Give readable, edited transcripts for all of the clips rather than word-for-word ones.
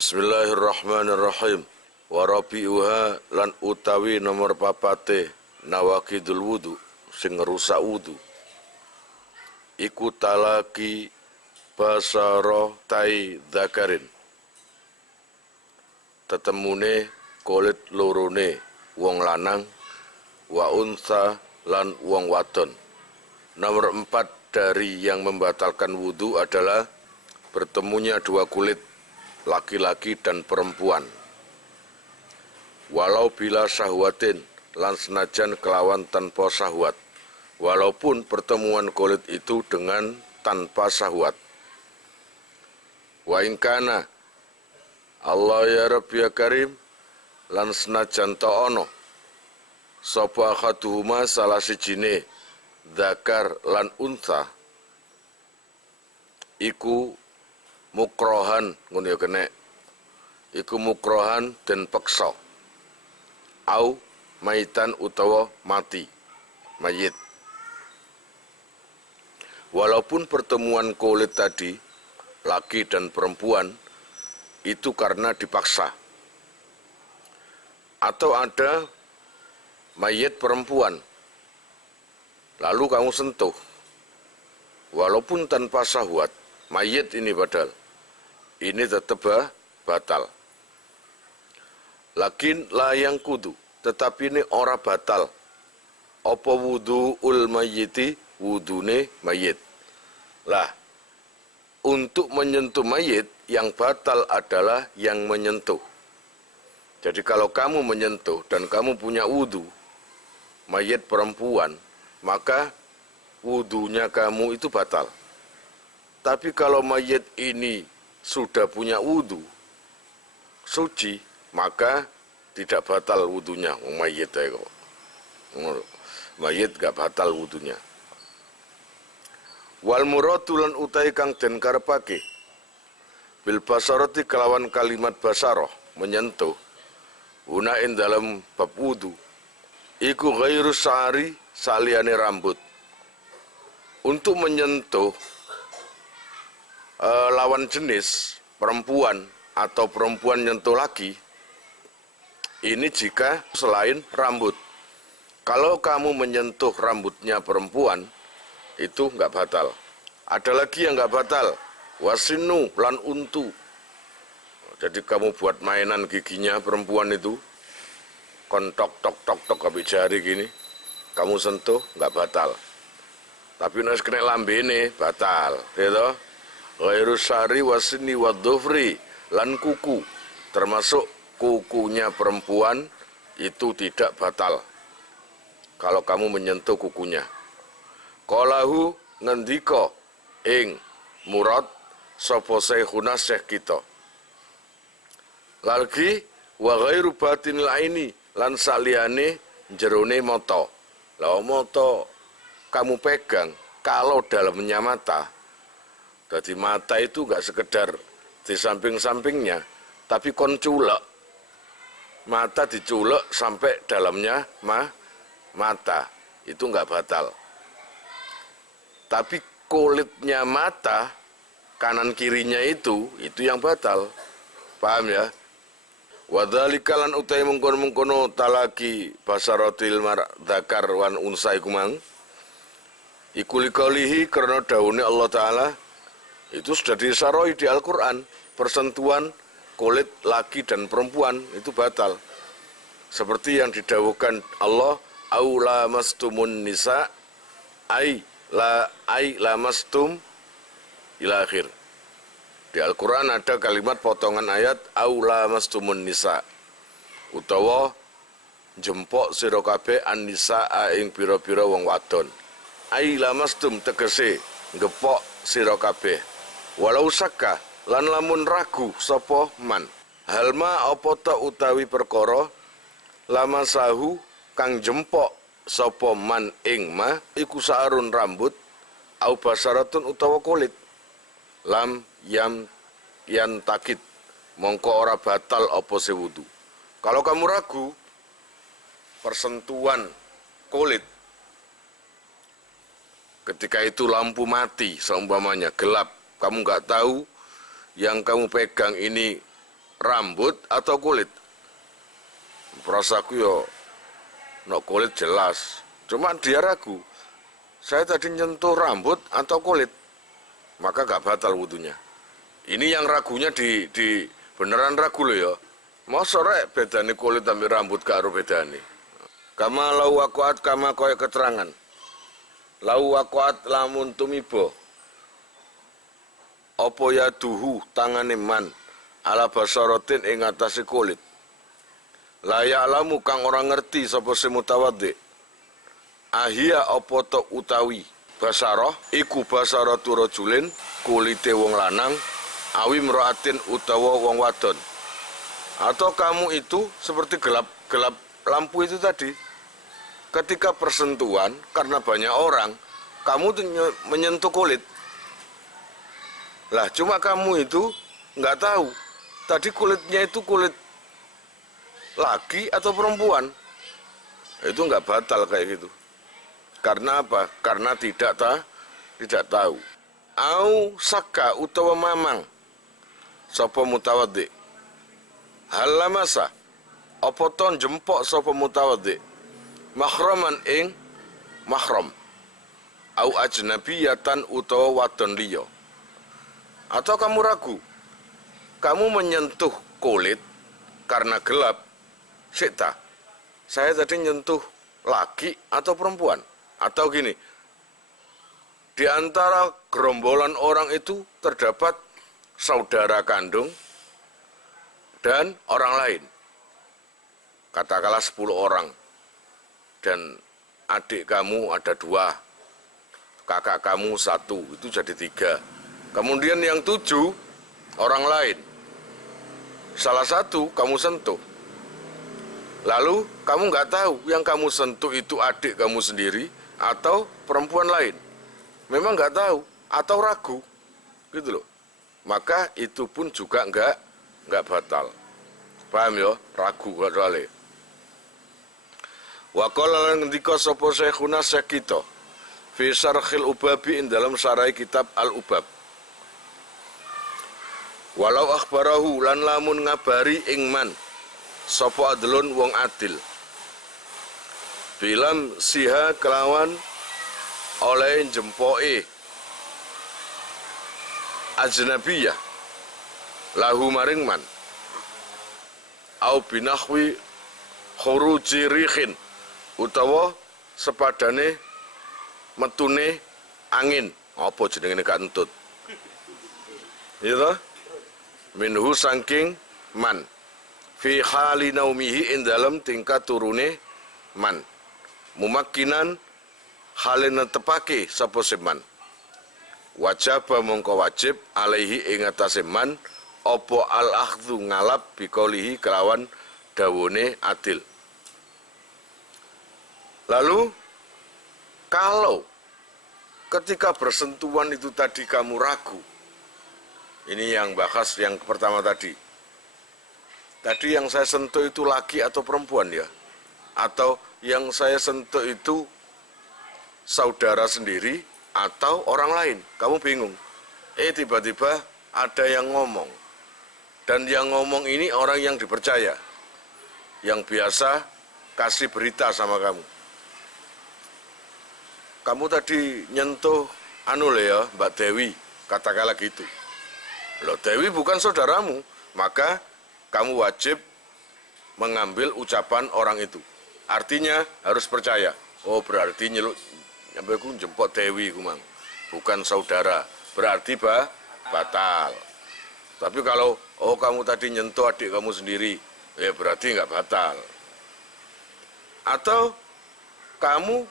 Bismillahirrahmanirrahim. Wa rabi'uha lan utawi nomor papate nawakidul wudu sing rusak wudu iku talaki basara tai dzakarin, tetemune kulit lorone wong lanang wa unsa lan wong wadon. Nomor 4 dari yang membatalkan wudu adalah bertemunya dua kulit laki-laki dan perempuan, walau bila syahwatin lan senajan kelawan tanpa syahwat, walaupun pertemuan kulit itu dengan tanpa syahwat. Wa ingkana Allah ya Rabbi ya Karim lan senajan ta'ono sapa akhaduhuma salah sijine dzakar lan unsa iku mukrohan, ngono ya kene, iku mukrohan dan peksa, au maitan utawa mati, mayit. Walaupun pertemuan kulit tadi, laki dan perempuan, itu karena dipaksa. Atau ada mayit perempuan, lalu kamu sentuh, walaupun tanpa syahwat, mayit ini padahal, ini tetap batal. Lakin layang kudu, tetapi ini ora batal. Apa wudu'ul mayyiti, wudune mayit. Lah, untuk menyentuh mayit, yang batal adalah yang menyentuh. Jadi kalau kamu menyentuh dan kamu punya wudu, mayit perempuan, maka wudunya kamu itu batal. Tapi kalau mayit ini sudah punya wudu suci, maka tidak batal wudunya. Mayit kok, mayit gak batal wudunya. Wal muradu lan utai kang den karepake bil basarati kelawan kalimat basaroh, menyentuh, gunain dalam bab wudu iku ghairu syari, saliyane rambut. Untuk menyentuh lawan jenis perempuan atau perempuan nyentuh laki, ini jika selain rambut. Kalau kamu menyentuh rambutnya perempuan, itu nggak batal. Ada lagi yang nggak batal, wasinu lan untu. Jadi kamu buat mainan giginya perempuan itu, kontok tok tok tok habis jari gini, kamu sentuh nggak batal. Tapi nek kena lambene batal, gitu. Ghairu syari wasini wadhufri lan kuku, termasuk kukunya perempuan itu tidak batal kalau kamu menyentuh kukunya. Qalahu ngendika ing murad sapa syekhuna syekh kita. Lagi wa ghairu batinil aini lan saliyane jerone mata. Lah mata kamu pegang kalau dalamnya mata. Jadi mata itu enggak sekedar di samping-sampingnya, tapi konculek. Mata diculek sampai dalamnya mata, itu enggak batal. Tapi kulitnya mata, kanan kirinya itu yang batal. Paham ya? Wadzalika lan utai mengkono-mengkono talaki basaratil dzakar wan unsa iku mang. Iku liqaulihi karena daune Allah Ta'ala, itu sudah disaroi di Al-Quran, persentuhan kulit laki dan perempuan itu batal. Seperti yang didawuhkan Allah, aula mastumun nisa, ay lamastum ila akhir. Di Al-Quran ada kalimat potongan ayat, aula mastumun nisa, utawa jempok sira kabeh an-nisa ing pira-pira wong wadon. Ay lamastum tegese ngepok sira kabeh. Walau sakka lan lamun ragu sapa man, halma apa ta utawi perkara lama sahu kang jempok sapa man ing ma iku saarun rambut au basaratun utawa kulit lam yan takit mongko ora batal apa se wudu. Kalau kamu ragu persentuhan kulit, ketika itu lampu mati seumpamanya gelap, kamu nggak tahu yang kamu pegang ini rambut atau kulit? Perasaku yo no kulit jelas. Cuma dia ragu. Saya tadi nyentuh rambut atau kulit. Maka gak batal wudunya. Ini yang ragunya di beneran ragu loh ya. Mau sore bedane kulit sampai rambut karo bedane. Kama lau wakuat kama koyo keterangan. Lau wakuat lamun tumibo. Opo ya duhu tangane man ala basaratin ing atase kulit. Layak lamu kang orang ngerti sapa sing mutawaddi. Ahia opo to utawi basaroh iku basaratu rajulin kulite wong lanang awi mraatin utawa wong wadon. Atau kamu itu seperti gelap lampu itu tadi. Ketika persentuhan karena banyak orang, kamu tuh menyentuh kulit. Lah cuma kamu itu nggak tahu tadi kulitnya itu kulit laki atau perempuan. Itu nggak batal kayak gitu. Karena apa? Karena tidak tahu. Au saka utawa mamang sapa mutawaddi. Halamasa apa ton jempok sapa mutawaddi. Mahraman ing mahram. Au ajnabiyatan utawa wadon liya. Atau kamu ragu, kamu menyentuh kulit karena gelap. Sita, saya tadi nyentuh laki atau perempuan. Atau gini, di antara gerombolan orang itu terdapat saudara kandung dan orang lain. Katakanlah 10 orang. Dan adik kamu ada 2, kakak kamu 1, itu jadi 3. Kemudian yang 7 orang lain. Salah satu kamu sentuh. Lalu kamu nggak tahu yang kamu sentuh itu adik kamu sendiri atau perempuan lain. Memang nggak tahu atau ragu, gitu loh. Maka itu pun juga nggak batal. Paham ya? Ragu kecuali. Wa qala lan ngendika sapa Syekhuna Syekh kita fi Syarhil Ubabi ing dalam sarai kitab Al-Ubab. Walau akhbarahu lan lamun ngabari ing man sapa adlun wong adil. Bilam siha kelawan oleh jempoke ajnabiyah lahu maring man au binahwi khuruji rihin utawa sepadane metune angin. Apa jenenge gak entut? Iya minhu saking man fi hali naumihi ing dalam tingkat turune man mumakkinan hale netepake sapa seman wajib mongko wajib alaihi ing atase man apa al akhdhu ngalap biqaulihi kelawan dawone adil. Lalu kalau ketika bersentuhan itu tadi kamu ragu. Ini yang bahas yang pertama tadi. Tadi yang saya sentuh itu laki atau perempuan ya? Atau yang saya sentuh itu saudara sendiri atau orang lain? Kamu bingung. Tiba-tiba ada yang ngomong. Dan yang ngomong ini orang yang dipercaya. Yang biasa kasih berita sama kamu. Kamu tadi nyentuh ya Mbak Dewi, katakanlah gitu. Loh, Dewi bukan saudaramu, maka kamu wajib mengambil ucapan orang itu. Artinya harus percaya. Oh, berarti nyampe ku jemput Dewi kumang, bukan saudara. Berarti batal. Tapi kalau kamu tadi nyentuh adik kamu sendiri, ya berarti nggak batal. Atau kamu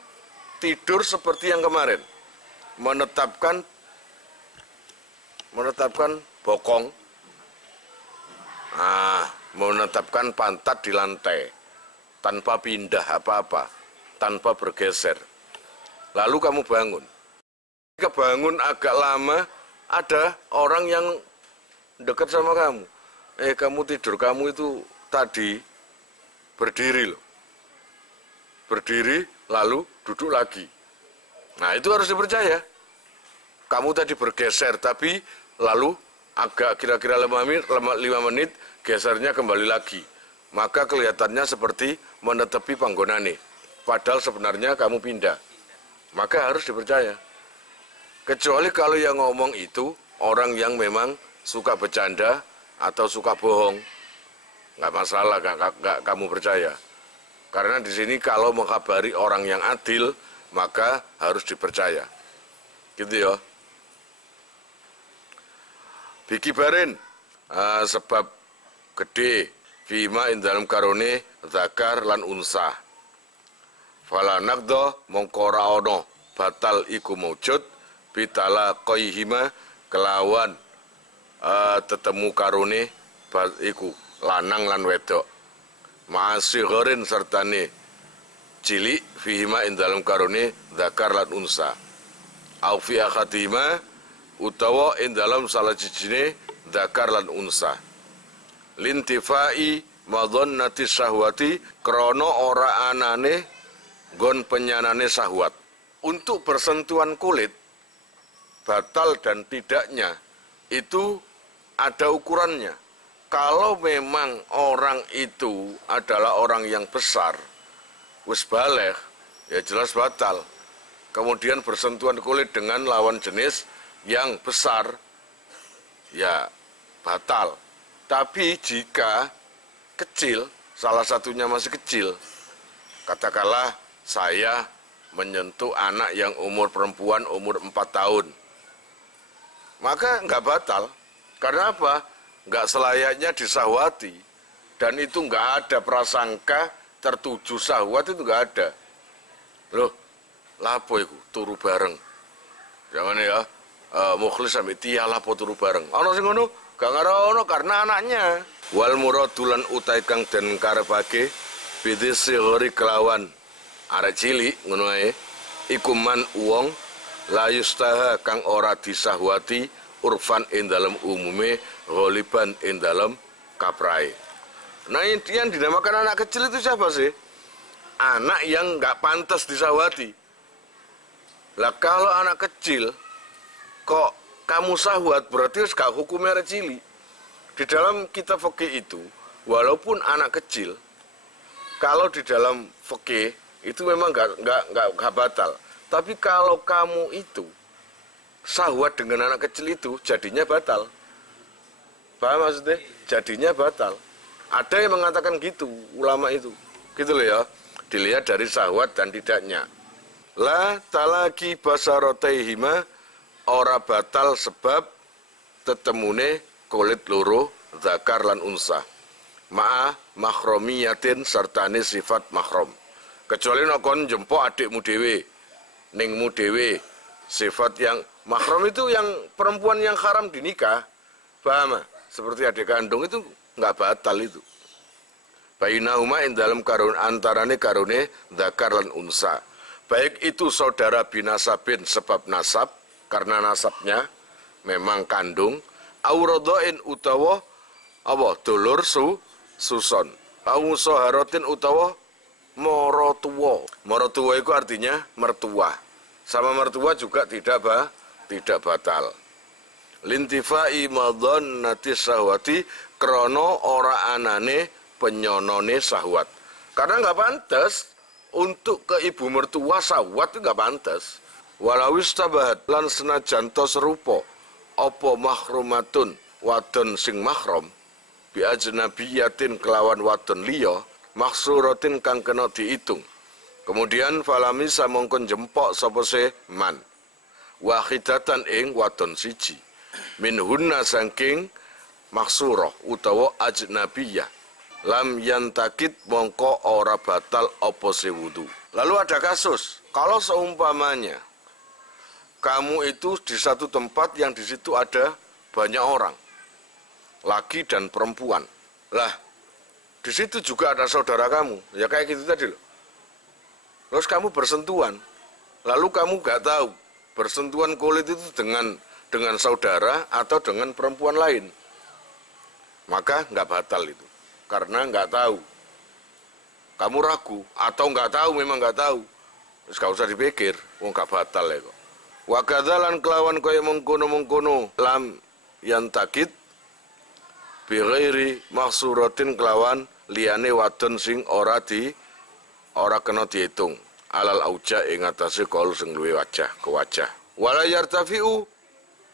tidur seperti yang kemarin, menetapkan bokong, menetapkan pantat di lantai, tanpa pindah apa-apa, tanpa bergeser. Lalu kamu bangun. Ketika bangun agak lama, ada orang yang dekat sama kamu. Kamu tidur, kamu itu tadi berdiri loh. Berdiri, lalu duduk lagi. Nah, itu harus dipercaya. Kamu tadi bergeser, tapi lalu agak kira-kira 5 menit gesernya kembali lagi. Maka kelihatannya seperti menetepi panggonane. Padahal sebenarnya kamu pindah. Maka harus dipercaya. Kecuali kalau yang ngomong itu orang yang memang suka bercanda atau suka bohong. Nggak masalah, nggak kamu percaya. Karena di sini kalau mengkabari orang yang adil, maka harus dipercaya. Gitu ya. Bikibarin, sebab gede, fima dalam karone, zakar lan unsa. Falanakdo mongkora ono, batal iku mawjud, bitala koihima, kelawan tetemu karone, iku lanang lan wedok. Ma'asihorin sertane cilik fihima dalam karone, zakar lan unsa. Aufi akhatima, utawa dalam salah cijine, zakar lan unsa. Lintifai madhonnati syahwati krono ora anane gon penyanane syahwat. Untuk bersentuhan kulit batal dan tidaknya itu ada ukurannya. Kalau memang orang itu adalah orang yang besar, wis baligh, ya jelas batal. Kemudian bersentuhan kulit dengan lawan jenis yang besar, ya batal. Tapi jika kecil, salah satunya masih kecil, katakanlah saya menyentuh anak yang umur perempuan umur 4 tahun, maka nggak batal. Karena apa? Nggak selayaknya disahwati. Dan itu nggak ada prasangka tertuju syahwat, itu nggak ada. Loh, lapo iku turu bareng. Jangan ya, mukhlis sampai tia lapo turu bareng. Ono sing ngono? Gak ngarono karena anaknya. Wal muradulan utai kang den karepake bidhi sihori kelawan arek cilik ngono ae iku man wong la yustaha kang ora disahwati urfan ing dalem umume ghaliban ing dalem kaprae. Nah, yang dinamakan anak kecil itu siapa sih? Anak yang nggak pantas disahwati. Lah kalau anak kecil kok kamu sahwat, berarti harus gak hukumnya arek cilik. Di dalam kitab fikih itu, walaupun anak kecil, kalau di dalam fikih itu memang gak batal. Tapi kalau kamu itu sahwat dengan anak kecil itu, jadinya batal. Paham maksudnya? Jadinya batal. Ada yang mengatakan gitu, ulama itu. Gitu loh ya. Dilihat dari sahwat dan tidaknya. La talaki basarotaihima, ora batal sebab tetemune kulit loro zakar lan unsa ma'a makhromiyatin sertane sifat makhrom, kecuali nokon jempok adikmu dewe ningmu dewe, sifat yang makhrom itu yang perempuan yang haram dinikah, paham? Seperti adik kandung itu nggak batal itu. Bainahuma in dalam karun antarane karune zakar lan unsa, baik itu saudara binasabin sebab nasab karena nasabnya memang kandung, aurodoin utawa apa dulur suson, ausoharotin utawa morotuwa. Morotuwa itu artinya mertua. Sama mertua juga tidak batal. Lintifai madhonnati syahwati krono ora anane penyonone syahwat. Karena nggak pantas untuk ke ibu mertua syahwat, itu nggak pantas. Walawis tabahat lan senajan to serupa apa mahrumatun wadon sing mahram bi ajnabiyatin kelawan wadon liya maksuratin kang kena diitung. Kemudian falami samongkon jempok sapa se man wahidatan ing wadon siji min hunna saking maksura utawa ajnabiyah lam yantakit mongko ora batal apa se wudu. Lalu ada kasus kalau seumpamanya kamu itu di satu tempat yang di situ ada banyak orang, laki dan perempuan. Lah, di situ juga ada saudara kamu, ya kayak gitu tadi loh. Terus kamu bersentuhan, lalu kamu gak tahu bersentuhan kulit itu dengan saudara atau dengan perempuan lain, maka nggak batal itu, karena nggak tahu. Kamu ragu atau nggak tahu, memang nggak tahu, terus gak usah dipikir, nggak batal ya kok. Wa kadzalan kelawan kaya mengkono-mengkono lam yantakid Bighairi maksuratin kelawan liyane wadon sing ora kena dihitung. Alal auja ing atase kol sing luwe wajah ke wajah. Wala yartafiu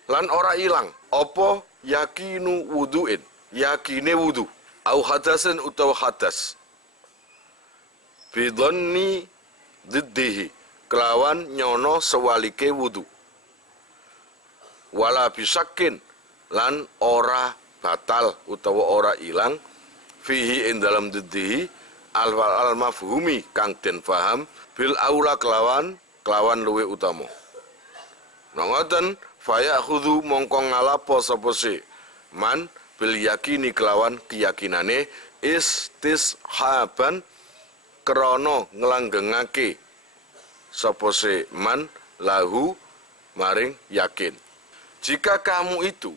lan ora ilang apa yakinu wuduin, yakine wudu. Au hadasan utawa hadas. Bidhanni diddihi kelawan nyono sewalike wudu. Wala bisakin lan ora batal utawa ora ilang fihi ing dalam diddihi al mafhumi kang den paham bil aula kelawan luwe utama. Ngoten faya khudhu mongko ngalapo sapa si man bil yakini kelawan keyakinane istishaban krana nglanggengake sapa si man lahu maring yakin. Jika kamu itu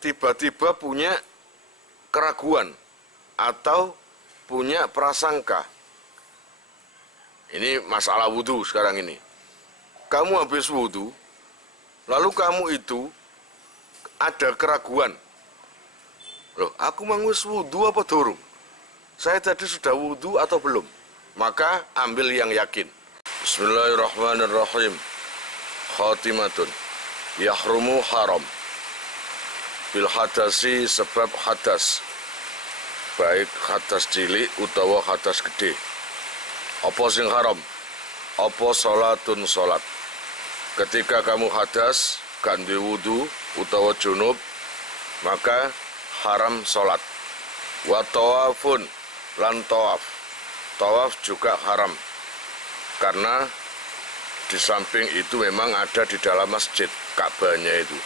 tiba-tiba punya keraguan atau punya prasangka, ini masalah wudhu sekarang ini. Kamu habis wudhu, lalu kamu itu ada keraguan. Loh, aku mangwis wudhu apa durung? Saya tadi sudah wudhu atau belum? Maka ambil yang yakin. Bismillahirrahmanirrahim. Khatimatun. Yahrumu haram. Bil hadasi sebab hadas. Baik hadas cilik utawa hadas gede. Apa sing haram? Apa salatun salat? Ketika kamu hadas, ganti wudu utawa junub, maka haram salat. Wa tawafun lan tawaf. Tawaf juga haram. Karena di samping itu memang ada di dalam masjid Ka'bahnya itu.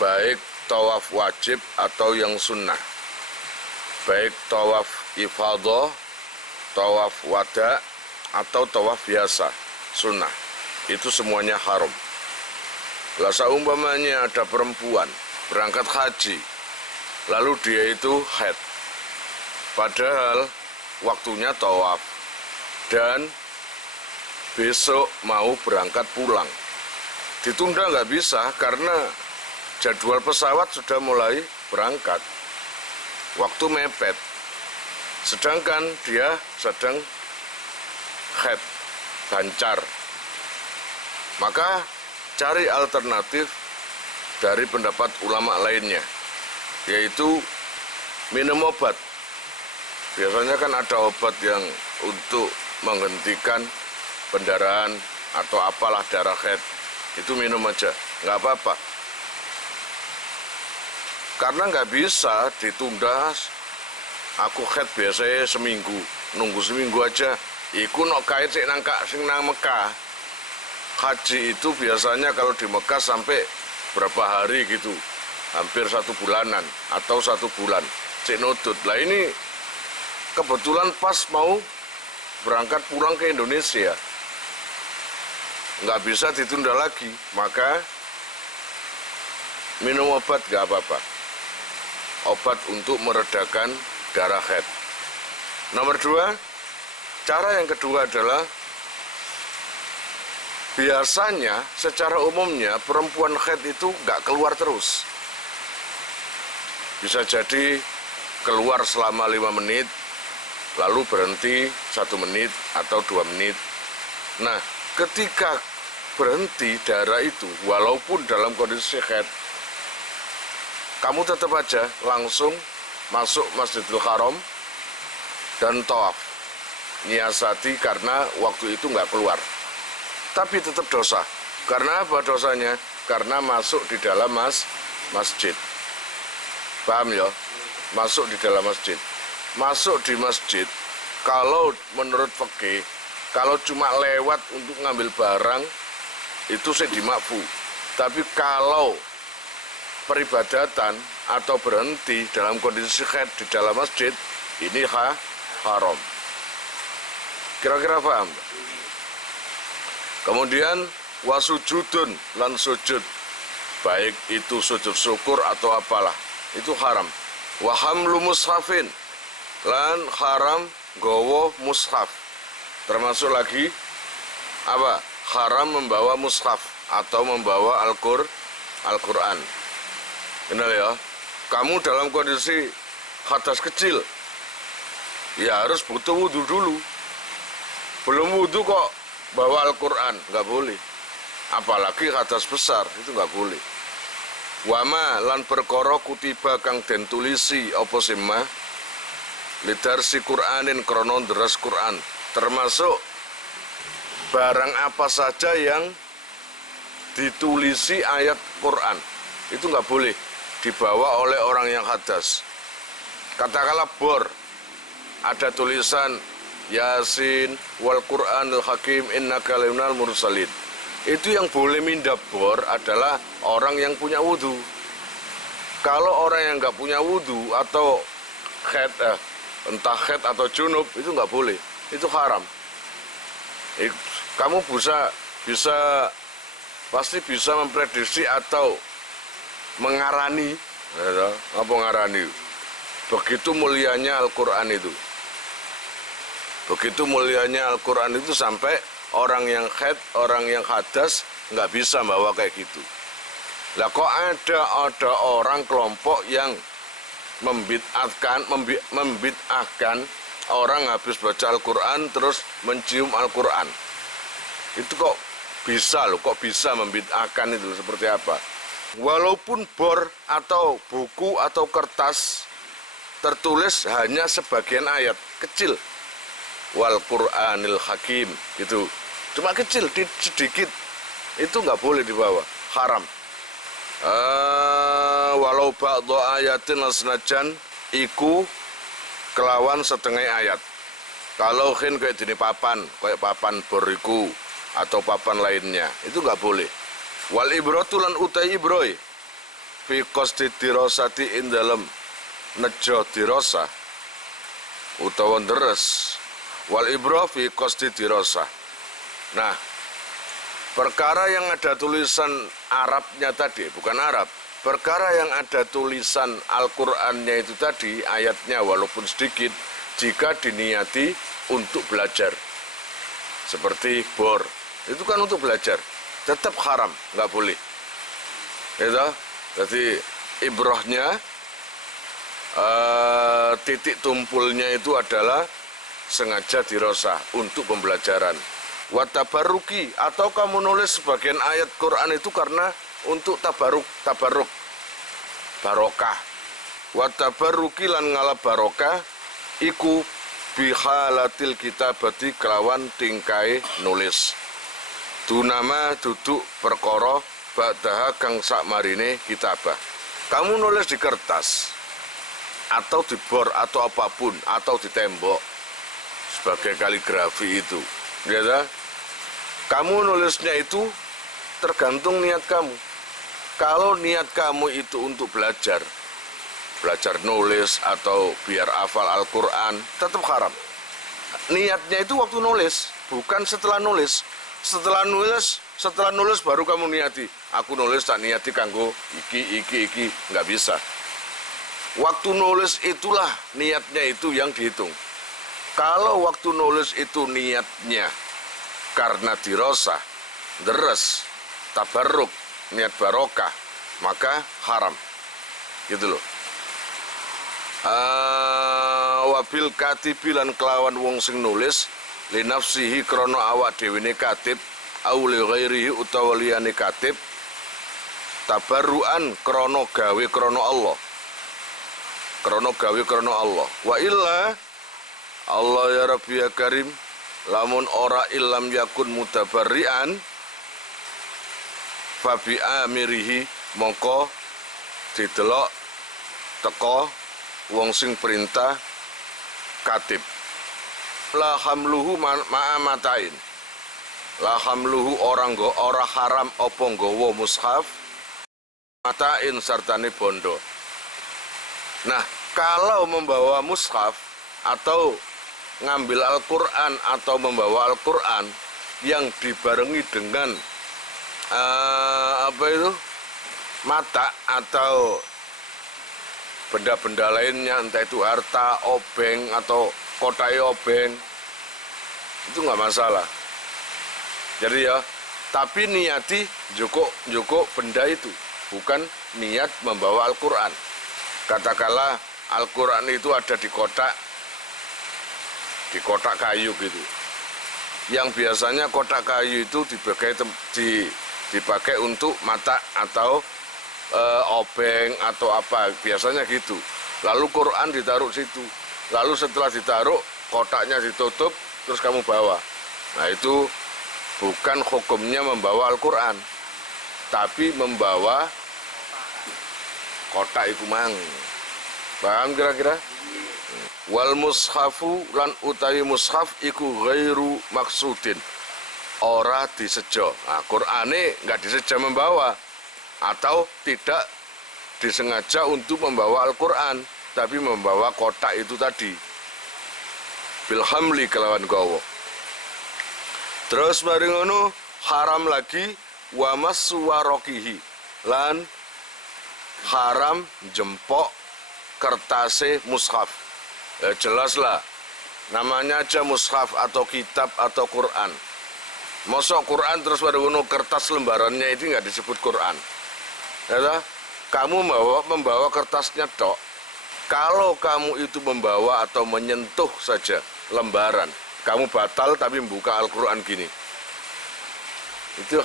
Baik tawaf wajib atau yang sunnah. Baik tawaf ifadah, tawaf wada, atau tawaf biasa, sunnah. Itu semuanya haram. Lah seumpamanya ada perempuan berangkat haji, lalu dia itu haid. Padahal waktunya tawaf dan besok mau berangkat pulang. Ditunda nggak bisa karena jadwal pesawat sudah mulai berangkat. Waktu mepet. Sedangkan dia sedang haid, bancar. Maka cari alternatif dari pendapat ulama lainnya, yaitu minum obat. Biasanya kan ada obat yang untuk menghentikan pendarahan atau apalah darah haid. Itu minum aja, nggak apa-apa. Karena nggak bisa ditunda. Aku haid biasanya seminggu, nunggu seminggu aja. Iku nok kait sing nang Mekah. Haji itu biasanya kalau di Mekah sampai berapa hari gitu, hampir 1 bulanan atau 1 bulan. Cik nutut. Lah ini kebetulan pas mau berangkat pulang ke Indonesia, nggak bisa ditunda lagi, maka minum obat nggak apa-apa. Obat untuk meredakan darah haid. Nomor 2, cara yang kedua adalah biasanya secara umumnya perempuan haid itu nggak keluar terus. Bisa jadi keluar selama 5 menit, lalu berhenti 1 menit atau 2 menit. Nah, ketika berhenti darah itu, walaupun dalam kondisi haid, kamu tetap aja langsung masuk Masjidil Haram dan tawaf. Niasati karena waktu itu nggak keluar. Tapi tetap dosa. Karena apa dosanya? Karena masuk di dalam masjid. Paham ya? Masuk di dalam masjid. Masuk di masjid, kalau menurut fikih, kalau cuma lewat untuk ngambil barang, itu sih dimakfu. Tapi kalau peribadatan atau berhenti dalam kondisi haid di dalam masjid, ini haram. Kira-kira paham? Kemudian wasujudun lan sujud, baik itu sujud syukur atau apalah, itu haram. Wahamlu mushafin lan haram gowo mushaf. Termasuk lagi apa? Haram membawa mushaf atau membawa Al-Qur'an. Kenal ya? kamu dalam kondisi hadas kecil, ya harus butuh wudhu dulu. Belum wudhu kok bawa Al-Quran, nggak boleh. Apalagi hadas besar, itu nggak boleh. Wama lan perkara kutiba kang den tulisi apa sima lidarsi Qur'anin krono deres Qur'an, termasuk barang apa saja yang ditulisi ayat Qur'an, itu nggak boleh dibawa oleh orang yang hadas. Katakanlah bor, ada tulisan Yasin wal Qur'anul Hakim innaka laminal mursalin. Itu yang boleh mindah bor adalah orang yang punya wudhu. Kalau orang yang nggak punya wudhu atau entah khed atau junub, itu nggak boleh, itu haram. Kamu pasti bisa memprediksi atau mengarani, apa ngarani? Begitu mulianya Al-Quran itu. Begitu mulianya Al-Quran itu sampai orang yang khed, orang yang hadas nggak bisa bawa kayak gitu. Lah kok ada orang kelompok yang membid'ahkan orang habis baca Al-Quran terus mencium Al-Quran. Itu kok bisa loh, kok bisa membid'ahkan itu seperti apa? Walaupun bor atau buku atau kertas tertulis hanya sebagian ayat kecil, wal Qur'anil Hakim, gitu, cuma kecil, sedikit, itu nggak boleh dibawa, haram. Walau ba'dho ayatin asnajan iku kelawan setengah ayat. Kalau khin kayak jenis papan, kayak papan boriku atau papan lainnya, itu nggak boleh. Wal ibrotulan utai ibroy fi qasdi dirosati in dalam nejo dirosa utawa deres. Wal ibro fi qasdi dirosa. Nah, perkara yang ada tulisan Arabnya tadi, bukan Arab, perkara yang ada tulisan Al-Qur'annya itu tadi, ayatnya walaupun sedikit, jika diniati untuk belajar, seperti bor, itu kan untuk belajar, tetap haram, nggak boleh. Itu, jadi ibrohnya, titik tumpulnya itu adalah sengaja dirosah untuk pembelajaran. Watabaruki, atau kamu nulis sebagian ayat Quran itu karena untuk tabaruk, barokah. Watabaruki lan ngalap barokah iku bihalatil kitabati kelawan tingkai nulis. Dunama duduk perkara ba'daha kang sakmarine kitabah. Kamu nulis di kertas atau di bor atau apapun atau di tembok sebagai kaligrafi itu, ya. Kamu nulisnya itu tergantung niat kamu. Kalau niat kamu itu untuk belajar nulis atau biar hafal Al-Quran, tetap haram. Niatnya itu waktu nulis, bukan setelah nulis. Setelah nulis baru kamu niati. Aku nulis tak niati kanggo iki, nggak bisa. Waktu nulis itulah niatnya itu yang dihitung. Kalau waktu nulis itu niatnya karena dirosah, deres, tabarruk, niat barokah, maka haram. Gitu loh. Wabil katibilan kelawan wong sing nulis linafsihi krono awak dewene katib au li ghairihi utawa liyane katib tabarruan krono gawe krono Allah. Krono gawe krono Allah. Wa illa Allah ya Rabbi ya Karim, lamun ora ilam yakun mutabarrian fabi amirihi mongko didelok teko wong sing perintah katib. La hamluhu ma'amatain, la hamluhu ora haram apa nggawa mushaf matain sartane bondo. Nah, kalau membawa mushaf atau ngambil Al-Quran atau membawa Al-Quran yang dibarengi dengan mata atau benda-benda lainnya, entah itu harta, obeng atau kotai obeng, itu nggak masalah. Jadi ya, tapi niati joko benda itu, bukan niat membawa Al-Quran. Katakanlah Al-Quran itu ada di kotak kayu gitu. Yang biasanya kotak kayu itu dipakai untuk mata atau obeng atau apa, biasanya gitu. Lalu Quran ditaruh situ. Lalu setelah ditaruh, kotaknya ditutup, terus kamu bawa. Nah itu bukan hukumnya membawa Al-Quran, tapi membawa kotak iku mang. Paham kira-kira? Wal mushafu lan utawi mushaf iku ghairu maksudin, ora disejo. Nah, Qur'ane nggak diseja membawa atau tidak disengaja untuk membawa Al-Qur'an, tapi membawa kotak itu tadi. Bil hamli kelawan gawa. Terus mari ngono haram lagi wa maswarokihi, lan haram jempok kertase mushaf. Ya jelas lah, namanya aja mushaf atau kitab atau Quran. Mosok Quran terus pada ngono kertas lembarannya itu nggak disebut Quran. Ya, kamu membawa kertasnya tok. Kalau kamu itu membawa atau menyentuh saja lembaran, kamu batal tapi membuka Al-Quran gini. Itu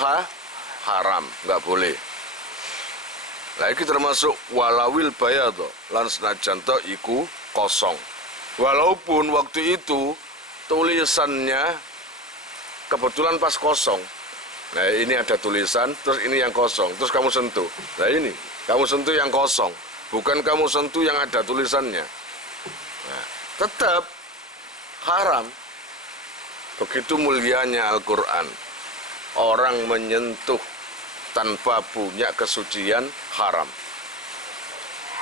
haram, nggak boleh. Lagi termasuk walawil bayado lan senajan to iku kosong. Walaupun waktu itu tulisannya kebetulan pas kosong. Nah ini ada tulisan, terus ini yang kosong, terus kamu sentuh. Nah ini, kamu sentuh yang kosong, bukan kamu sentuh yang ada tulisannya. Nah, tetap haram. Begitu mulianya Al-Quran. Orang menyentuh tanpa punya kesucian haram.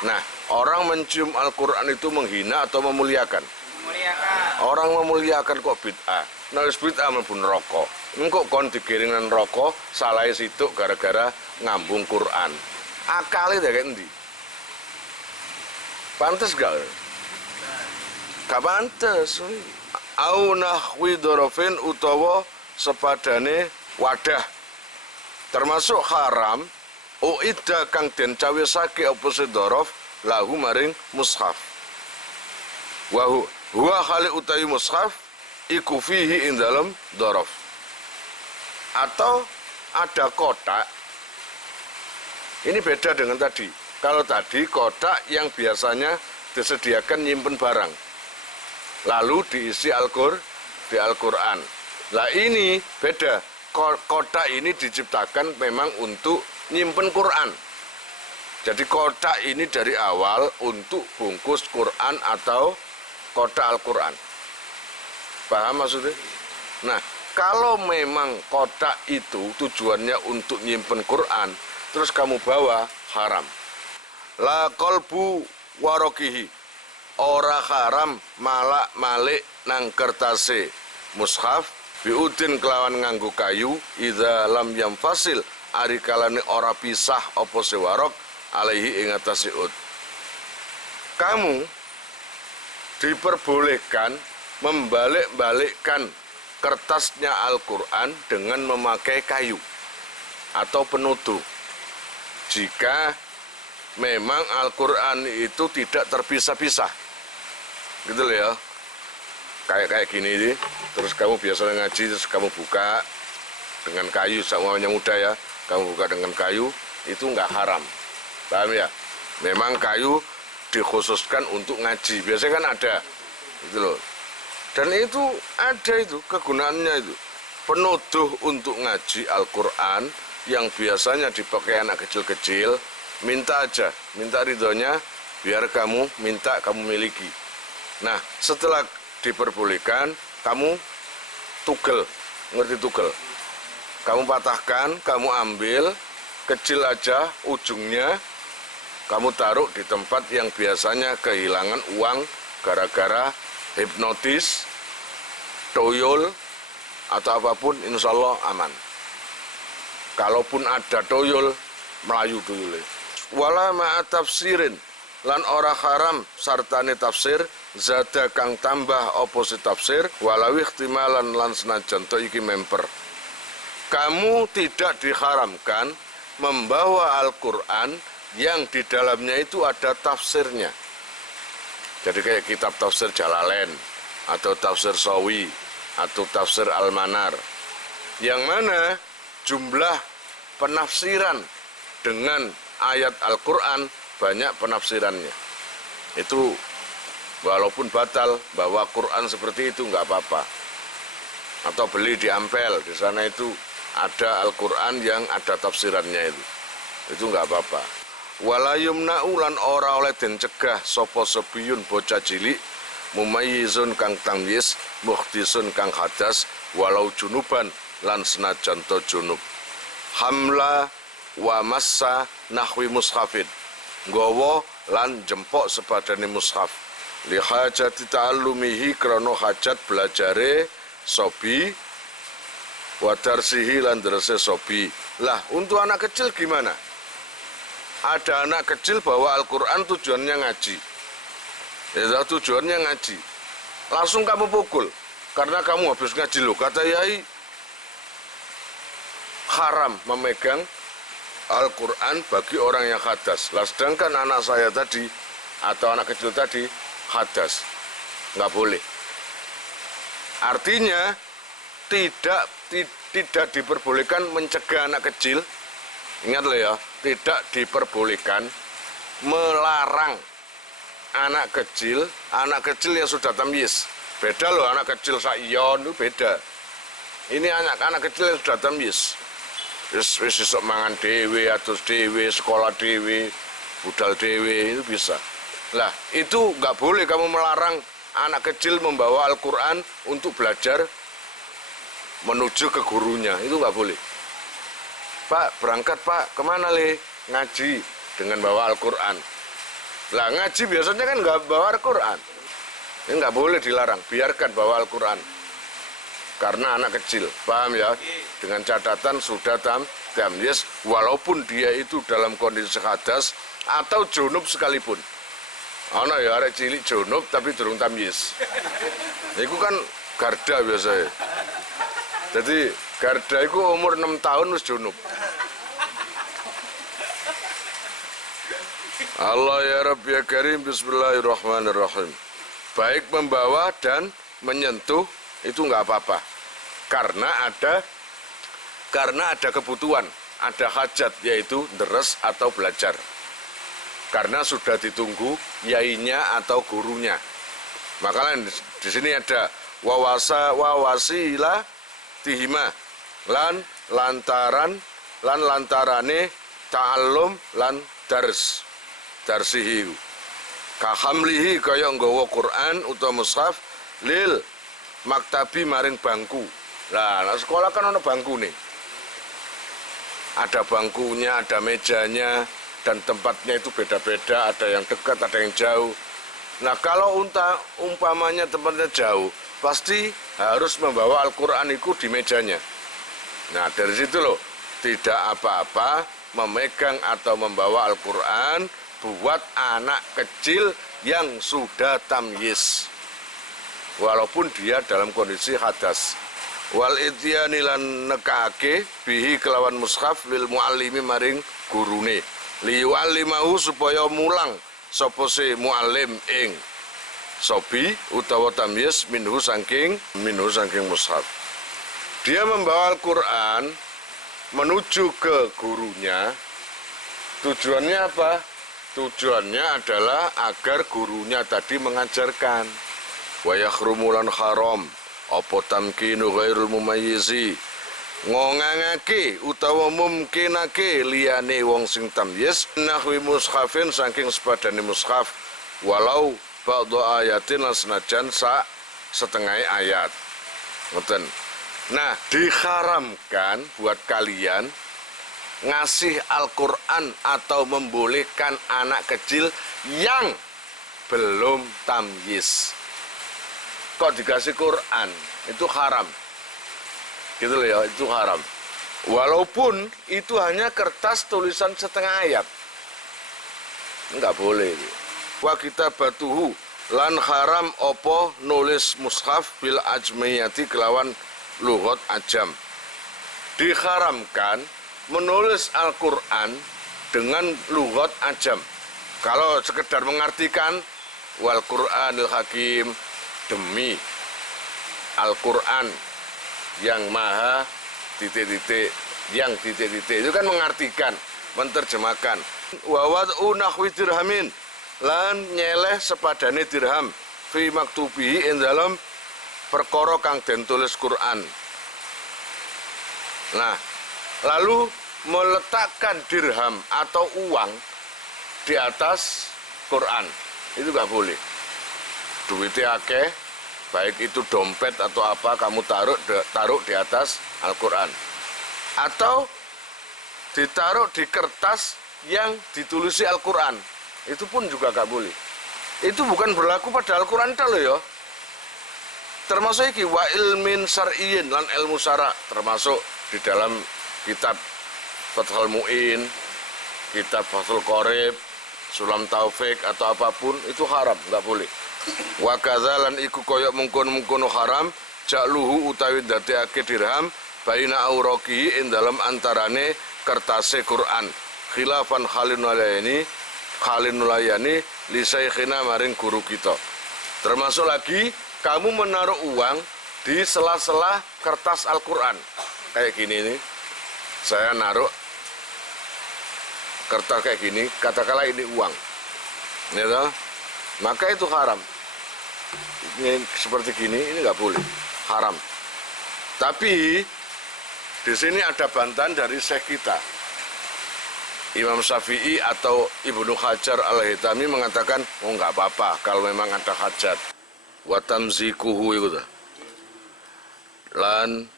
Nah, orang mencium Al-Quran itu menghina atau memuliakan? Memuliakan. Orang memuliakan kok bid'ah. Nah, bid'ah mlebu neraka. Engko kon digiringan neraka, salah situk gara-gara ngambung Quran. Akale dhek endi? Pantes gak? Gak pantes. Au nahwi dorofin utawa sepadane wadah. Termasuk haram uida kang den cawisake apa sedorof lahu maring mushaf. Wa huwa khali utawi mushaf iku fihi ing dalem dorof. Atau ada kotak. Ini beda dengan tadi. Kalau tadi kotak yang biasanya disediakan nyimpen barang, lalu diisi di Al-Quran. Lah ini beda. Kotak ini diciptakan memang untuk nyimpen Quran. Jadi kotak ini dari awal untuk bungkus Quran atau kotak Al-Quran. Paham maksudnya? Nah, kalau memang kotak itu tujuannya untuk nyimpen Quran, terus kamu bawa, haram. La qalbu warokihi, ora haram malak malik nang kertase mushaf biudin kelawan nganggo kayu idza lam yamfasil ari kalane ora pisah apa sewarok alaihi ing atase ud. Kamu diperbolehkan membalik-balikkan kertasnya Al-Quran dengan memakai kayu atau penutup jika memang Al-Quran itu tidak terpisah-pisah gitu loh ya. Kayak gini nih, terus kamu biasanya ngaji, terus kamu buka dengan kayu, semuanya mudah ya, kamu buka dengan kayu, itu nggak haram, paham ya? Memang kayu dikhususkan untuk ngaji, biasanya kan ada, gitu loh. Dan itu ada itu, kegunaannya itu, penuduh untuk ngaji Al-Quran, yang biasanya dipakai anak kecil-kecil, minta aja, minta ridhonya, biar kamu minta, kamu miliki. Nah, setelah diperbolehkan, kamu tugel, ngerti tugel? Kamu patahkan, kamu ambil, kecil aja ujungnya, kamu taruh di tempat yang biasanya kehilangan uang gara-gara hipnotis, toyol, atau apapun, insya Allah aman. Kalaupun ada toyol, melayu toyolnya. Wala ma'a tafsirin, lan ora haram sartane tafsir, zada kang tambah opposite tafsir, walau ihtimalan lan senajan to iki memper. Kamu tidak diharamkan membawa Al-Quran yang di dalamnya itu ada tafsirnya. Jadi kayak kitab tafsir Jalalain, atau tafsir Sawi, atau tafsir Al-Manar. Yang mana jumlah penafsiran dengan ayat Al-Quran banyak penafsirannya. Itu walaupun batal, bawa Quran seperti itu nggak apa-apa. Atau beli di Ampel, di sana itu ada Al-Quran yang ada tafsirannya itu nggak apa-apa. Walayumna'u lan ora oleh den cegah sapa sebiyun bocah cilik mumayyizun kang tamyiz mukhdisun kang hadas walau junuban lan senajan to junub hamla wa massa nahwi mushafin nggawa lan jempok sepadane mushaf li hajati ta'allumihi krana hajat belajare sobi wa darsihi lan derese sobi. Lah untuk anak kecil gimana? Ada anak kecil bawa Al-Quran tujuannya ngaji. Ya tujuannya ngaji. Langsung kamu pukul. Karena kamu habis ngaji loh. Kata Yai, haram memegang Al-Quran bagi orang yang hadas. Lah sedangkan anak saya tadi, atau anak kecil tadi, hadas. Nggak boleh. Artinya, tidak diperbolehkan mencegah anak kecil. Ingat loh ya, tidak diperbolehkan melarang anak kecil yang sudah tamyiz. Beda loh anak kecil sa'iyon itu beda. Ini anak kecil yang sudah tamyiz. Wis esuk mangan dhewe, atus dhewe, sekolah dhewe, budal dhewe itu bisa. Lah, itu nggak boleh kamu melarang anak kecil membawa Al-Qur'an untuk belajar menuju ke gurunya. Itu nggak boleh. Pak, berangkat Pak, kemana le? Ngaji dengan bawa Al-Quran. Lah ngaji biasanya kan nggak bawa Al-Quran. Ini nggak boleh dilarang, biarkan bawa Al-Quran. Karena anak kecil, paham ya? Dengan catatan sudah tamyiz, walaupun dia itu dalam kondisi hadas atau junub sekalipun. Ana ya arek cilik junub tapi durung tamyiz. Itu kan garda biasanya. Jadi garda itu umur 6 tahun wis junub. Allah ya Rabbi ya Karim, bismillahirrahmanirrahim. Baik membawa dan menyentuh itu nggak apa-apa. Karena ada kebutuhan, ada hajat yaitu deres atau belajar. Karena sudah ditunggu yainya atau gurunya. Makanya di sini ada wawasila tihima lan lantarane ta'allum lan darsihi kahamlihi kaya nggawa Quran utawa mushaf lil maktabi maring bangku. Lah sekolah kan ada bangku nih, ada bangkunya, ada mejanya, dan tempatnya itu beda-beda, ada yang dekat, ada yang jauh. Nah kalau umpamanya tempatnya jauh, pasti harus membawa Al-Quran itu di mejanya. Nah dari situ loh, tidak apa-apa memegang atau membawa Al-Quran buat anak kecil yang sudah tamyiz, walaupun dia dalam kondisi hadas. Wal ityani lan nekake bihi kelawan mushaf lil muallimi maring gurune liyuallimahu supaya mulang sapa se muallim ing sobi utawa tamyiz minhu saking mushaf. Dia membawa Al-Quran menuju ke gurunya. Tujuannya apa? Tujuannya adalah agar gurunya tadi mengajarkan. Wa yakhrumulan haram apa tamkinu ghairul mumayyizi ngongangake utawa mumkinake liyane wong sing tamyiz nahwi mushafin saking sepadane mushaf walau ba'dha ayatin lan senajan setengah ayat. Ngoten. Nah, diharamkan buat kalian ngasih Al-Quran atau membolehkan anak kecil yang belum tamyiz. Kok dikasih Quran, itu haram. Gitu loh ya, itu haram. Walaupun itu hanya kertas tulisan setengah ayat. Enggak boleh. Wa kitabatuhu lan haram opo nulis mushaf bil ajmiyati kelawan lughat ajam. Diharamkan menulis Al-Quran dengan lughat ajam. Kalau sekedar mengartikan wal Qur'anil Hakim, demi Al-Qur'an yang maha titik-titik, yang titik-titik, itu kan mengartikan, menerjemahkan. Wa wad'u nahwi dirhamin, lan nyeleh sepadane dirham fi maktubihi ing dalem perkara kang den tulis Quran. Nah, lalu meletakkan dirham atau uang di atas Quran, itu nggak boleh. Duitnya akeh, baik itu dompet atau apa, kamu taruh di atas Al-Quran, atau ditaruh di kertas yang ditulisi Al-Quran, itu pun juga nggak boleh. Itu bukan berlaku pada Al-Quran loh ya. Termasuk iki wa ilmin syar'iyyin lan ilmu syara', termasuk di dalam kitab Fathul Mu'in, kitab Fathul Qorib, Sulam Taufik atau apapun, itu haram, nggak boleh. Wa kadzalan iku koyok mungkon-mungkono haram ja'luhu utawi dadekake dirham baina auraqi ing dalam antarane kertase Quran khilafan khalinnulayani li saikhina maring guru kita. Termasuk lagi kamu menaruh uang di sela-sela kertas Al-Quran kayak gini nih. Saya naruh kertas kayak gini, katakanlah ini uang, ya, maka itu haram. Ini seperti gini, ini nggak boleh, haram. Tapi di sini ada bantahan dari syekh kita, Imam Syafi'i atau Ibnu Hajar Al-Haytami mengatakan, oh nggak apa-apa kalau memang ada hajat. Watamzikuhu itu, lan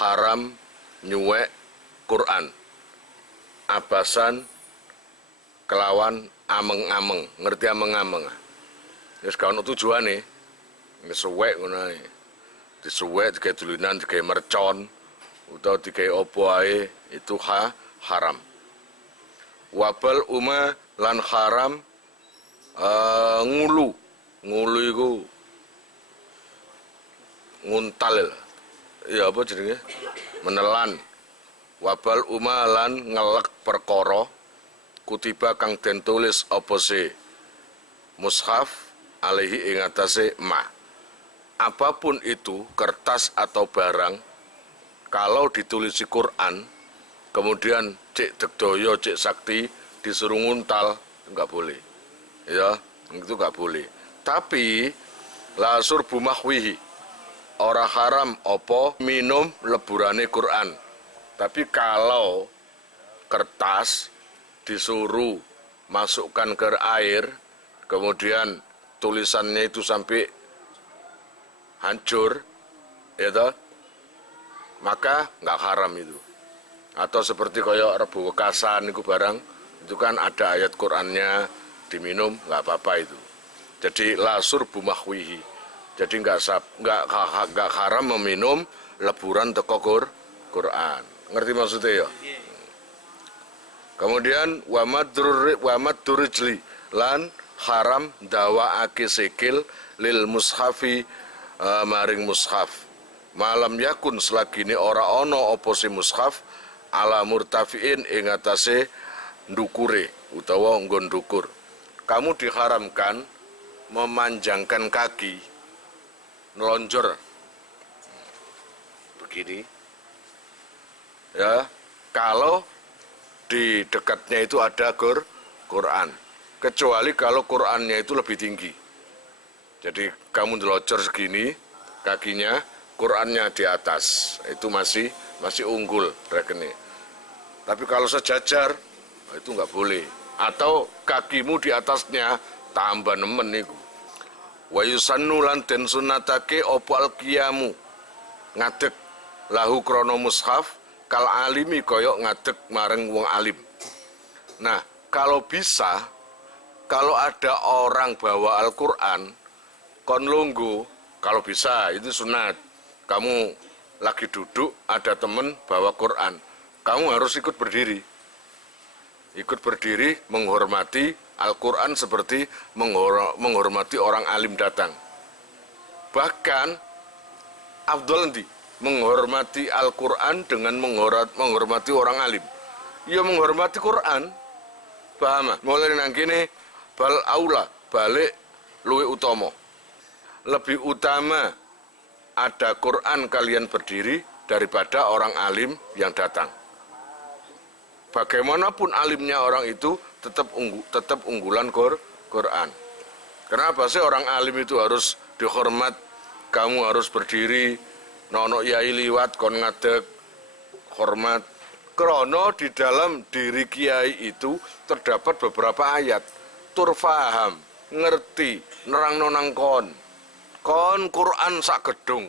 haram nyuwek Quran abasan kelawan ameng-ameng, ngerti ameng-ameng? Wis kaono tujuane, disuwek ngono ae. Disuwek digawe dulinan, digawe mercon, utawa digawe opo ae, itu haram. Wabal uma lan haram ngulu. Ngulu iku nguntal. Ya apa jenenge? Menelan. Wabal umalan ngelek perkara kutiba kang den tulis apa se mushaf alaihi ing atase ma. Apapun itu, kertas atau barang, kalau ditulisi Quran kemudian cek degdoyo, cek sakti disuruh nguntal, enggak boleh. Ya, itu enggak boleh. Tapi la surbu mahwihi, ora haram apa minum leburane Quran. Tapi kalau kertas disuruh masukkan ke air, kemudian tulisannya itu sampai hancur, ya toh, maka nggak haram itu. Atau seperti kayak rebu wekasan itu barang, itu kan ada ayat Qurannya, diminum nggak apa-apa itu. Jadi lasur bumahwihi. Jadi nggak haram meminum leburan teko Quran. Ngerti maksudnya ya? Kemudian wamad durijli lan haram dawaake sikil lil mushafi maring mushaf. Malam yakun selagine ora ono apa si mushaf ala murtafiin ing atase ndukure utawa nggon ndukur. Kamu diharamkan memanjangkan kaki nelonjor begini. Ya, kalau di dekatnya itu ada Quran, kecuali kalau Qurannya itu lebih tinggi. Jadi kamu delocor segini kakinya, Qurannya di atas, itu masih unggul rekene. Tapi kalau sejajar itu nggak boleh. Atau kakimu di atasnya tambah nemen niku. Wa yusannu lan den sunatake opo alqiyamu ngadeg lahu krono mushaf kal alimi koyok ngadeg mareng wong alim. Nah, kalau bisa, kalau ada orang bawa Al-Quran, kon lunggu, kalau bisa, itu sunat. Kamu lagi duduk, ada temen bawa Quran, kamu harus ikut berdiri. Ikut berdiri, menghormati Al-Quran seperti menghormati orang alim datang. Bahkan, afdol nanti menghormati Al-Quran dengan menghormati orang alim. ya menghormati Quran. Paham? Mulai nang kene bal aula, balik luwih utama. Lebih utama ada Quran kalian berdiri daripada orang alim yang datang. Bagaimanapun alimnya orang itu tetap unggulan Quran. Kenapa sih orang alim itu harus dihormat? Kamu harus berdiri, nono yai liwat kon ngadeg hormat. Krono di dalam diri kiai itu terdapat beberapa ayat. Tur faham, ngerti, nerang nonang kon Quran sak gedung,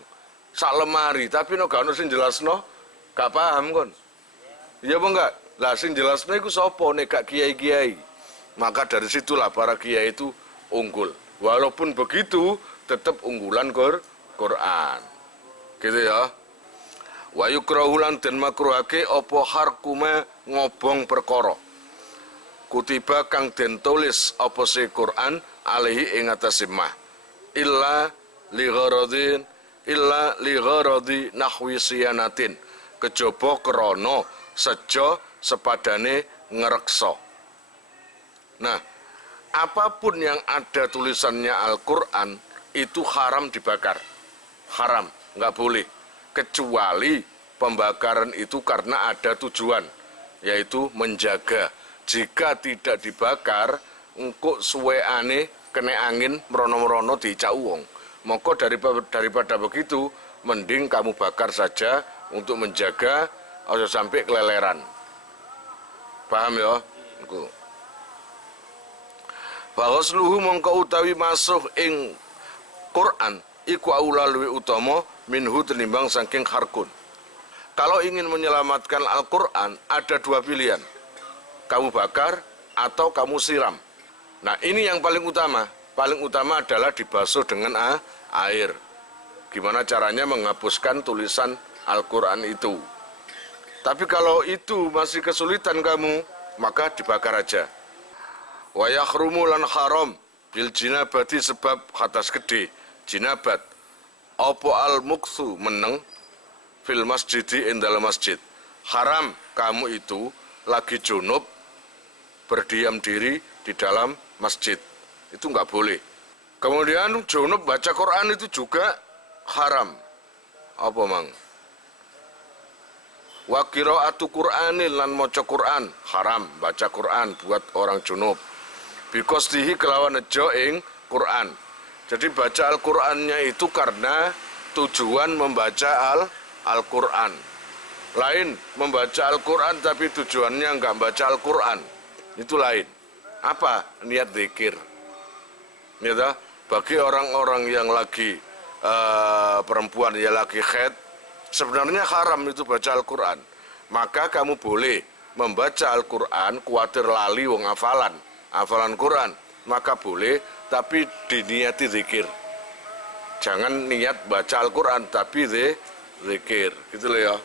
sak lemari, tapi no gak ono sing jelasno, gak paham kon. Iya apa enggak? Lah sing jelasno iku sapa nek gak kiai-kiai. Maka dari situlah para kiai itu unggul. Walaupun begitu tetap unggulan Quran. Gitu ya. Wa yukrahu lan den makruhake apa harkuma ngobong perkara. Kutiba kang den tulis apa se Quran alaihi ing atase mah. Illa li gharadi nahwi siyanatin, kejaba krana seja sepadane ngreksa. Nah, apapun yang ada tulisannya Al-Qur'an itu haram dibakar. Haram, nggak boleh. Kecuali pembakaran itu karena ada tujuan, yaitu menjaga. Jika tidak dibakar, engko suweane kena angin merono-merono dicak wong. Maka daripada begitu, mending kamu bakar saja untuk menjaga aja sampai keleleran. Paham ya? Bahasluhu mongko utawi masuk ing Quran iku aula luwih utama minhu tenimbang saking harkun. Kalau ingin menyelamatkan Al-Quran ada dua pilihan. Kamu bakar atau kamu siram. Nah, ini yang paling utama. Paling utama adalah dibasuh dengan air. Gimana caranya menghapuskan tulisan Al-Quran itu. Tapi kalau itu masih kesulitan kamu, maka dibakar aja. Wa yakhrumu lan haram bil jinabati sebab hadas gede. Jinabat. Apa al-mukthu meneng fil masjidi ing dalam masjid. Haram kamu itu lagi junub berdiam diri di dalam masjid. Itu nggak boleh. Kemudian junub baca Quran itu juga haram. Apa mang? Wa qiraatu Qur'anil lan maca Quran haram, baca Quran buat orang junub. Bikosdihi kelawan nejo ing Quran. Jadi baca Al-Qur'annya itu karena tujuan membaca Al-Qur'an. Lain membaca Al-Qur'an tapi tujuannya enggak baca Al-Qur'an. Itu lain. Apa? Niat zikir. Gitu? Bagi orang-orang yang lagi perempuan yang lagi haid, sebenarnya haram itu baca Al-Qur'an. Maka kamu boleh membaca Al-Qur'an kuatir lali wong hafalan Quran, maka boleh, tapi diniati zikir. Jangan niat baca Al-Quran, tapi zikir. Gitu loh ya.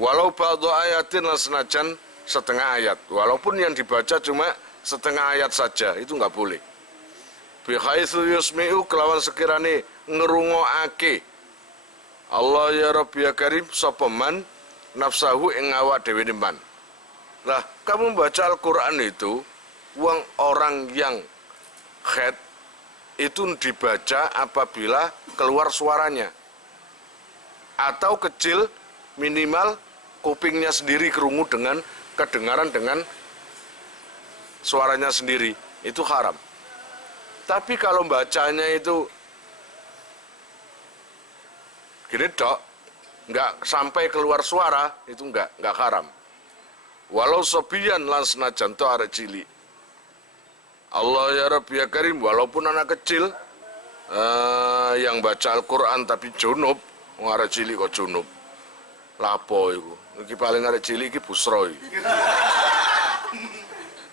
Walau ba'du ayatin senajan setengah ayat. Walaupun yang dibaca cuma setengah ayat saja, itu nggak boleh. Bihaitsu yusmi'u kelawan sekirane ngerungoake. Allah ya Rabbi ya Karim sopeman nafsahu ing awak dhewe man. Lah, kamu baca Al-Quran itu orang yang haid itu dibaca apabila keluar suaranya atau kecil, minimal kupingnya sendiri kerungu dengan kedengaran dengan suaranya sendiri, itu haram. Tapi kalau bacanya itu gini dok, nggak sampai keluar suara, itu nggak haram. Walau sobian lan senajan to arek cilik. Allah ya Rabbi ya Karim, walaupun anak kecil yang baca Al-Quran tapi junub, arek cilik kok junub. Lapo iku? Iki paling arek cilik iki busro iki.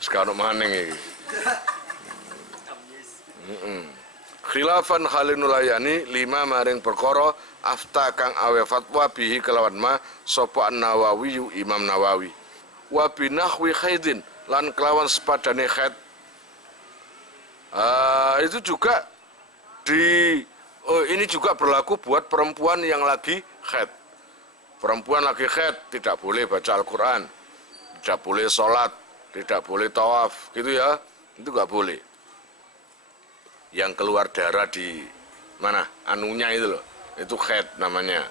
Sekarang maning iki. Khilafan Khalinulayani lima maring perkara afta kang awe fatwa bihi kelawan ma sapa Nawawi Imam Nawawi. Wa binahwi khaidin lan kelawan sepadane khaid. Itu juga ini juga berlaku buat perempuan yang lagi haid. Perempuan lagi haid tidak boleh baca Al-Quran. tidak boleh sholat, tidak boleh tawaf, gitu ya, itu nggak boleh. Yang keluar darah di mana anunya itu loh, itu haid namanya.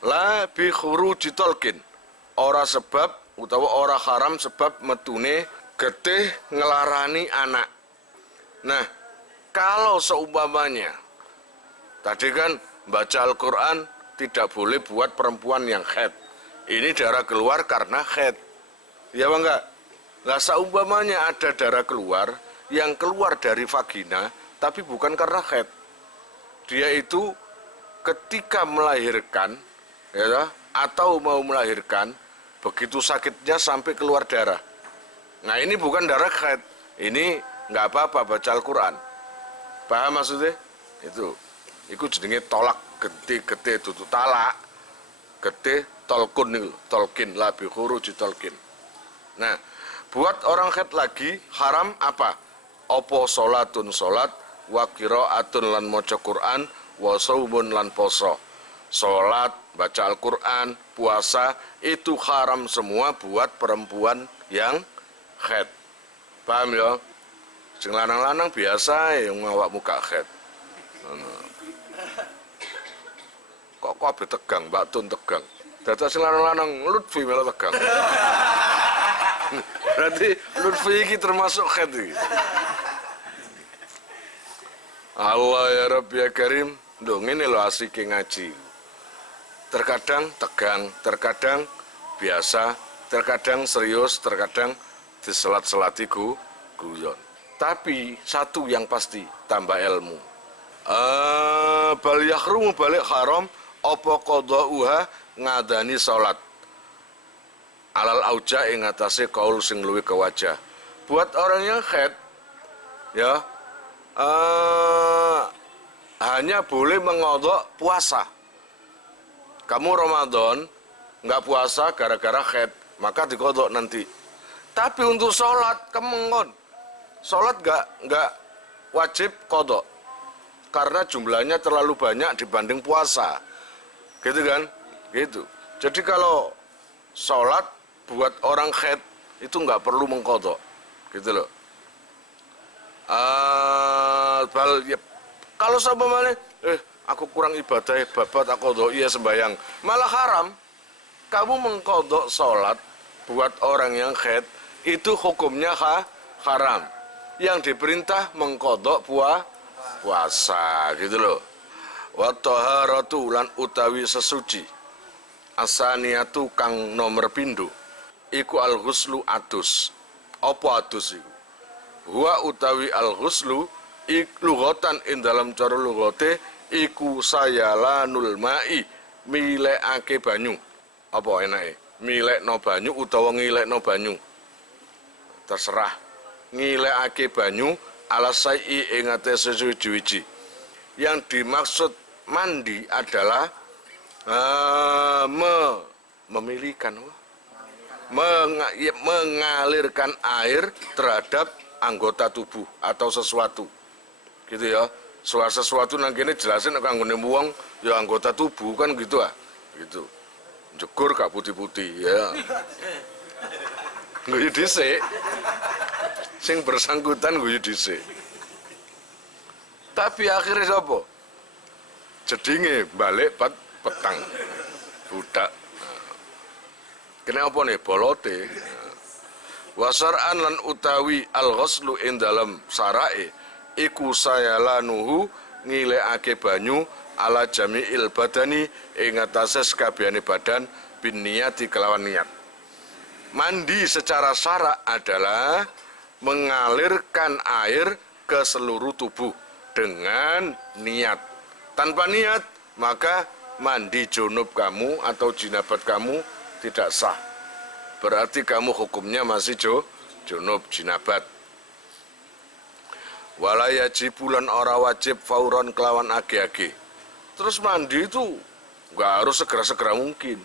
La bi khuruji talqin, ora sebab utawa ora haram sebab metune getih ngelarani anak. Nah, kalau seumpamanya tadi kan baca Al-Quran tidak boleh buat perempuan yang haid. Ini darah keluar karena haid. Ya apa enggak? Nah, seumpamanya ada darah keluar yang keluar dari vagina tapi bukan karena haid. Dia itu ketika melahirkan ya, atau mau melahirkan begitu sakitnya sampai keluar darah. Nah, ini bukan darah haid. Ini nggak apa-apa baca Al-Quran. Paham maksudnya? Itu jenenge tolak gede itu talak gede tolkun itu tolkin labi khuruji tolkin. Nah, buat orang haid lagi haram apa? Opo sholatun sholat wa qiraatun lan maca Quran wa saumun lan poso. Sholat, baca Al-Quran, puasa itu haram semua buat perempuan yang haid. Paham ya? Sing lanang-lanang biasa yang ngawak muka haid. Kok kabeh tegang, Mbak Tun tegang. Dadak sing lanang-lanang Lutfi malah tegang. Berarti Lutfi iki termasuk haid iki. Allah ya Rabb ya Karim, ndong ngene lho asike ngaji. Terkadang tegang, terkadang biasa, terkadang serius, terkadang diselat-selatiku guyon. Tapi satu yang pasti, tambah ilmu. Bal yahrumu balik haram apa qada'uha ngadani salat. Alal auja ing atase kaul sing luwih ke wajah. Buat orang yang haid ya hanya boleh mengodok puasa. Kamu Ramadan nggak puasa gara-gara haid, maka dikodok nanti. Tapi untuk sholat kemengon. Sholat nggak wajib kodok karena jumlahnya terlalu banyak dibanding puasa, gitu kan? Gitu. Jadi kalau sholat buat orang haid itu nggak perlu mengkodok, gitu loh. Kalau sama aku kurang ibadah, babat aku kodok iya sembayang, malah haram. Kamu mengkodok sholat buat orang yang haid itu hukumnya haram. Yang diperintah mengkodok puasa, gitu loh. Wa taharatu lan utawi sesuci asaniatu kang nomor pindho iku al-ghuslu adus. Apa adus iku? Huwa utawi al-ghuslu lughatan ing dalam cara lughate iku sayalanul mai milekake banyu. Apa enake? Milekno banyu utawa ngilekno banyu. Terserah. Ngilekake banyu ala sa'i ing atase suci-suci. Yang dimaksud mandi adalah mengalirkan air terhadap anggota tubuh atau sesuatu. Gitu ya. Sesuatu nang kene jelasin nek anggone wong ya anggota tubuh kan gitu Gitu. Jegur gak putih-putih ya. Guyu dhisik. Sing bersangkutan guyu dhisik. Tapi akhirnya sapa? Jedinge balik petang. Budak. Kenapa nih bolote? Wasar'an lan utawi al-ghuslu ing dalam sarae iku sayalanuhu ngilekake banyu ala jami'il badani ing atase sakabehane badan bin niyati kelawan niat. Mandi secara syara adalah mengalirkan air ke seluruh tubuh dengan niat. Tanpa niat, maka mandi junub kamu atau jinabat kamu tidak sah. Berarti kamu hukumnya masih junub jinabat. Wala yajibulan ora wajib fauron kelawan age-age. Terus mandi itu nggak harus segera-segera mungkin.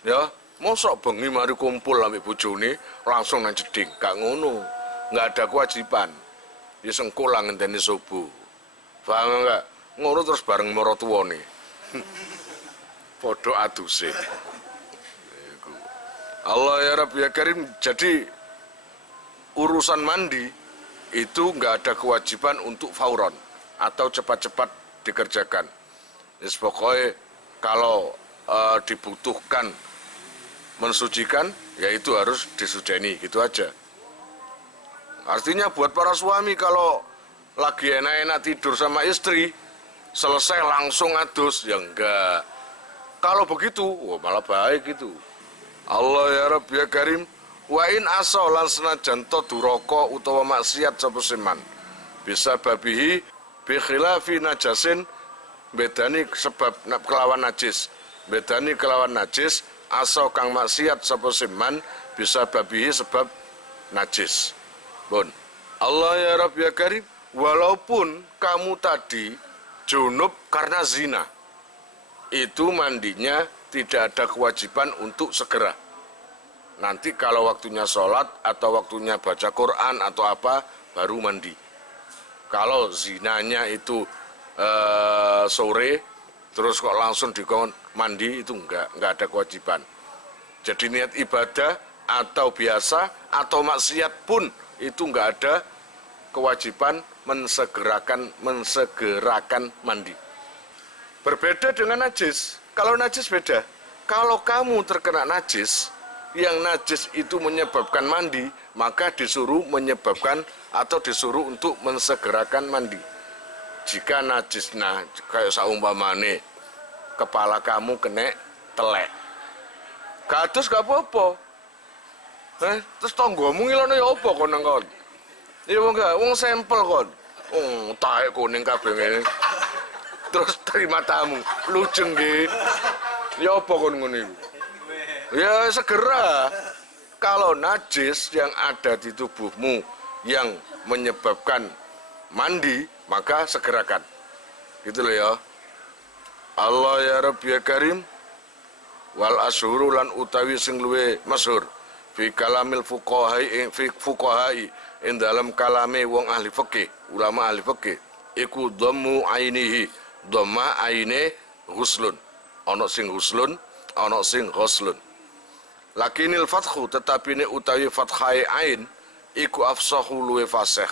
Ya, mosok bengi mari kumpul ambek bojone langsung nang jeding, gak ngono. Nggak ada kewajiban. Ya sengkula ngenteni subuh. Paham enggak? Ngono terus bareng maratuwane. Padha aduse. Allah ya Rabb ya Karim, jadi urusan mandi itu nggak ada kewajiban untuk fauron atau cepat-cepat dikerjakan. Pokoknya kalau dibutuhkan mensucikan, ya itu harus disujeni, gitu aja. Artinya buat para suami kalau lagi enak-enak tidur sama istri, selesai langsung adus, ya enggak. Kalau begitu, wah malah baik itu. Allah ya Rabb ya Karim, wa in aso lan senajan to duraka utawa maksiat sapa seman. Bisa babihi bi khilafi najasin, bedani sebab kelawan najis. Bedani kelawan najis, aso kang maksiat sapa seman bisa babihi sebab najis. Bon. Allah ya Rabb ya Karim, walaupun kamu tadi junub karena zina, itu mandinya tidak ada kewajiban untuk segera. Nanti kalau waktunya sholat atau waktunya baca Quran atau apa, baru mandi. Kalau zinanya itu sore, terus kok langsung dikon mandi, itu enggak ada kewajiban. Jadi niat ibadah atau biasa atau maksiat pun itu enggak ada kewajiban mensegerakan mandi. Berbeda dengan najis. Kalau najis beda. Kalau kamu terkena najis, yang najis itu menyebabkan mandi, maka disuruh menyebabkan atau disuruh untuk mensegerakan mandi. Jika najisnya kayak saumpamane kepala kamu kena telek, kados gak apa-apa. Terus tonggomu ngilono ya apa kon nang kon? Ya enggak, wong sampel kon. Taek kuning kabeh ngene. Terus terima tamu, lujeng nggih. Ya apa kon ngono iku? Ya segera. Kalau najis yang ada di tubuhmu yang menyebabkan mandi, maka segerakan. Gitu loh ya. Allah ya Rabb ya Karim, wal asyhuru lan utawi sing luwe masyhur fi kalamil fuqahai ing dalam kalame wong ahli fikih, ulama ahli fikih, iku dhammu ainihi, dhamma aine ghuslun. Ana sing ghuslun, ana sing ghuslun. Lakinil fathu, tetapi ini utawi fathai ain iku afsahu luwe fasih.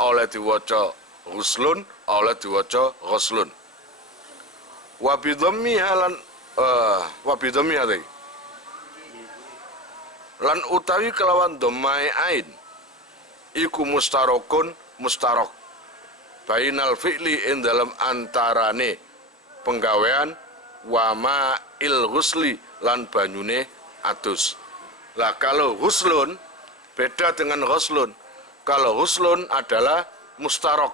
Oleh diwaca ghuslun, oleh diwaca ghuslun. Wa bidhammiha lan utawi kelawan dhammai ain iku mustarokun mustarok bainal fi'li ing dalam antarane penggawean wa ma'il ghusli lan banyune adus. Lah kalau ghuslun beda dengan ghuslun. Kalau ghuslun adalah mustarok,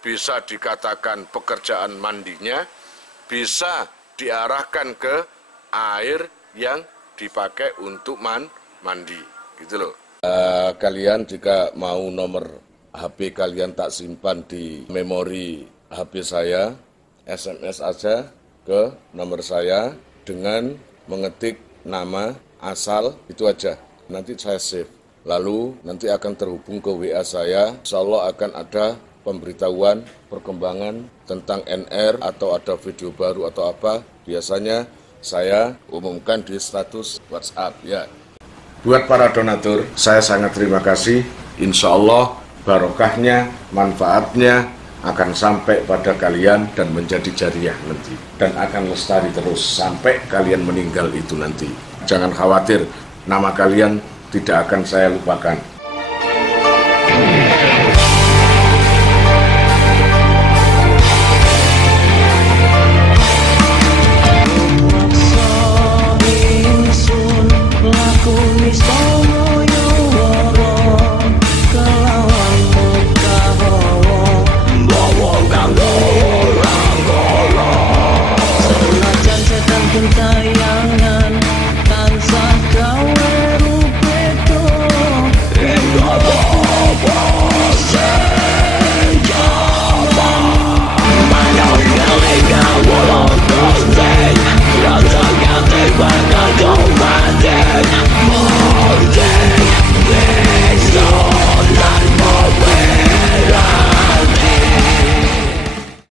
bisa dikatakan pekerjaan mandinya bisa diarahkan ke air yang dipakai untuk mandi, gitu loh. Kalian jika mau nomor HP kalian tak simpan di memori HP saya, SMS aja ke nomor saya dengan mengetik nama asal, itu aja. Nanti saya save. Lalu nanti akan terhubung ke WA saya. Insya Allah akan ada pemberitahuan perkembangan tentang NR atau ada video baru atau apa. Biasanya saya umumkan di status WhatsApp ya. Buat para donatur, saya sangat terima kasih. Insya Allah barokahnya, manfaatnya akan sampai pada kalian dan menjadi jariah nanti. Dan akan lestari terus sampai kalian meninggal itu nanti. Jangan khawatir, nama kalian tidak akan saya lupakan.